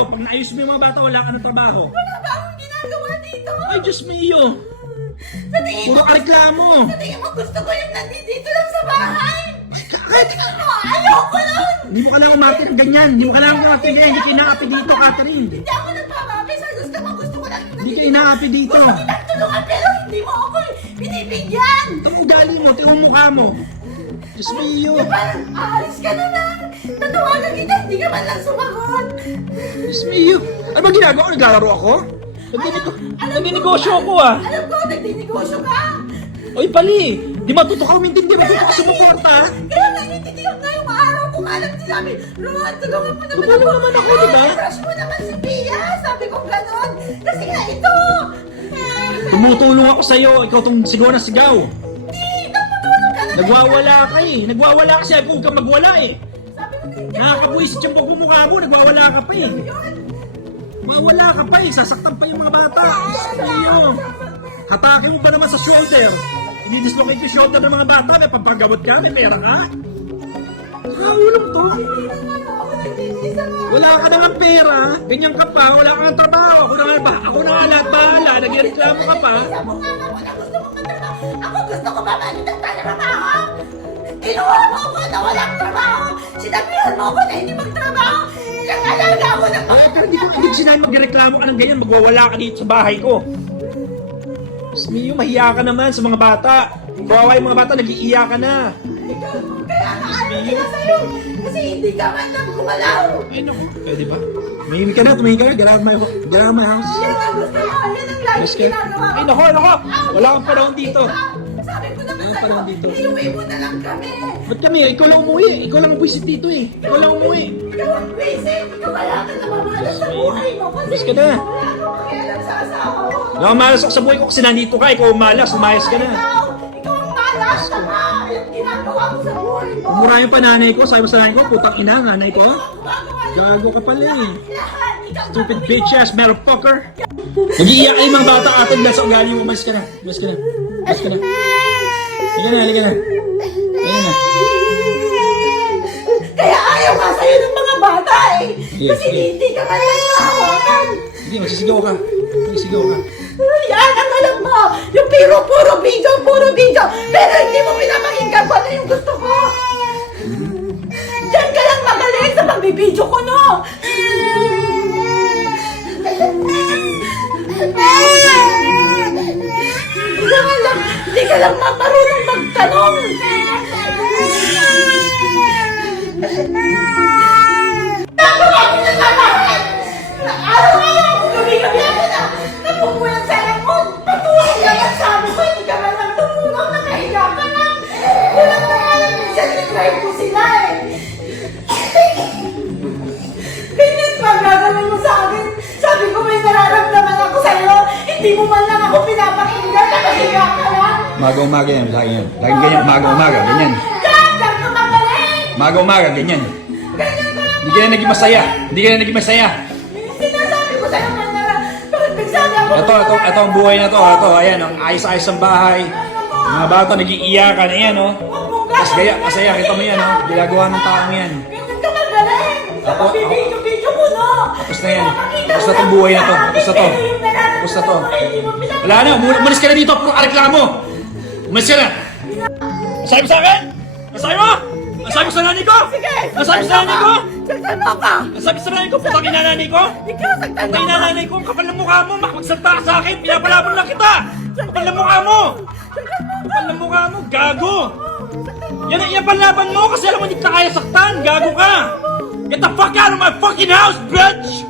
trabaho. Pag naayos mo yung mga bata, wala ka ng trabaho. Wala ba akong ginagawa dito? Ay, Diyos mio. Sa tingin Puro mo, ka reklamo. sa tingin mo gusto ko yung nandito lang sa bahay. Kahit Ano? Ayoko lang. hindi mo kailangan umatin ng ganyan. Hindi mo kailangan umatin ganyan. Hindi ka inaapi dito, Catherine. Hindi ako nagpapapay sa gusto ko lang yung Hindi ka nandito. inaapi dito. Gusto kitang tulungan pero hindi mo ako binibigyan. Ito ang ugali mo. Ito ang mukha mo. Diyos mio. Parang aalis ka na lang. Tatawagan kita, hindi ka man lang sumagot. Diyos mio. Ano ba ginagawa ko? Naglalaro ako? Nagninegosyo ako ah. Alam ko, nagdinegosyo ka. Oy, pali. Di matuto ka umintindi. Matuto ka sumuporta. Kaya naiintindihan nga yung araw ko nga lang sinabi, Ron, tulungan mo naman Tulungan naman ako, di ba? I-brush mo naman si Pia. Sabi ko gano'n. Kasi nga ito. Tumutulong ako sa'yo. Ikaw tong sigaw na sigaw. Hindi, tumutulong ka na. Nagwawala ka eh. Nagwawala kasi ako huwag ka magwala eh. Sabi ko hindi. Nakakabuisit yung pagmumukha mo. Nagwawala ka pa eh. Yun. Mawala ka pa eh. Sasaktan pa yung mga bata. Iyo. Hatake mo pa naman sa shoulder. Hindi-dislocate yung shoulder ng mga bata. May pampagamot ka. May pera ka. Nakaulam to. Hindi na nga ako nagtitisa nga. Wala ka naman pera. Ganyan ka pa. Wala ka ng trabaho. Ako na nga lahat bahala. Nagreklamo ka pa. Sabi ko nga na gusto mo magtrabaho. Ako gusto ko babalik ng trabaho. Kinuha mo ako na walang trabaho. Sinabihan mo ako na hindi magtrabaho. Nangalaga ako ng mga Pero hindi ko sinabi magreklamo ka ng ganyan. Magwawala ka dito sa bahay ko. Mio, mahiya ka naman sa mga bata. Kawawa yung mga bata, nag-iiyak ka na. Kaya naayon nila sa'yo. Kasi hindi ka man lang gumalaw. Ay, naku. Pwede ba? Tumingin ka na. Get out of my house. Yan ang gusto mo. Yan ang lagi Yes, ka. ginagawa Ay, mo. nako. Wala kang panahon dito. Sabi ko naman Wala sa'yo, panahon dito. iuwi mo na lang kami. Ba't kami? Ikaw lang umuwi. Ikaw lang ang buwisit dito eh. Ikaw lang umuwi. Ikaw ang crazy. Ikaw wala ka na mamalas sa buhay mo. Kasi Yes ka na. wala kang pakialam sa asawa mo. Nakamalas ako sa buhay ko kasi nandito ka. Ikaw umalas. Umayas ka na. Ikaw ang malas. Tama. Yung ginagawa mo sa buhay mo. Mura yung pananay ko. Sabi mo sa nanay ko, putang ina, nanay ko. Gumagawa Gago ka pala eh. lahat. Ikaw Stupid bitch ass motherfucker. Nag-iiyak ay mga bata atin dahil sa ugali mo. Umalis ka na. Umalis ka na. Umalis ka na. Halika na. Ayan na. Kaya ayaw nga sa'yo ng mga bata eh. Yes, Kasi yes. hindi ka man lang mahawakan. Sige, magsisigaw ka. Magsisigaw ka. Yan ang alam mo. Yung puro video. Pero hindi mo pinapakinggan ko ano yung gusto ko. Diyan ka lang magaling sa pagbibideo ko, no? Hindi ka lang marunong magtanong. Napakami na naman! Araw-araw ako, gabi-gabi ako na napupuyang sa anak mo. Patuloy naman sabi ko, hindi ka man lang tumulong, nakahiga ka lang. Walang nangalan, minsan nag-drive ko sila eh. Ganyan pa gagawin mo sa akin. Sabi ko may nararamdaman ako sa'yo. Hindi mo man lang ako pinapakinggan, nakahiga ka lang. Umaga-umaga yan. Lagi yan. Laging ganyan. Umaga-umaga. Ganyan. Gagawin ka magaling! Umaga-umaga. Ganyan. Ganyan ka lang! Hindi ka na naging masaya. Hindi ka na naging masaya. Sinasabi ko sa'yo man na bakit nagsabi ako Ito ang buhay na to. Ito, ayan. Ang ayos-ayos ng bahay. Mga bata nag-iiyakan. Ayan, oh. Mas gaya, masaya. Kita mo yan, oh. Ginagawa ng taong yan. Ganyan ka magaling! Ako, Bibidyo ko, no? Tapos na yan. Tapos na tong buhay na to. Tapos na to. Tapos na to. Wala na. Umalis ka na dito. Puro ka reklamo. Umalis ka na. Masabi mo sa akin? Masabi mo? Masabi mo sa nanay ko? Sige! Masabi mo sa nanay ko? Sagtan mo ka! Masabi sa nanay ko? Putang ina nanay ko? Ikaw, sagtan mo Putang ina ka! nanay ko? Ang kapal ng mukha mo. Makapagsalta ka sa akin. Pinapalaban lang kita. Kapal ng mukha mo. Kapal ng mukha mo. Gago. Yan ang ipalaban mo kasi alam mo hindi ka kaya saktan. Gago ka. Get the fuck out of my fucking house, bitch!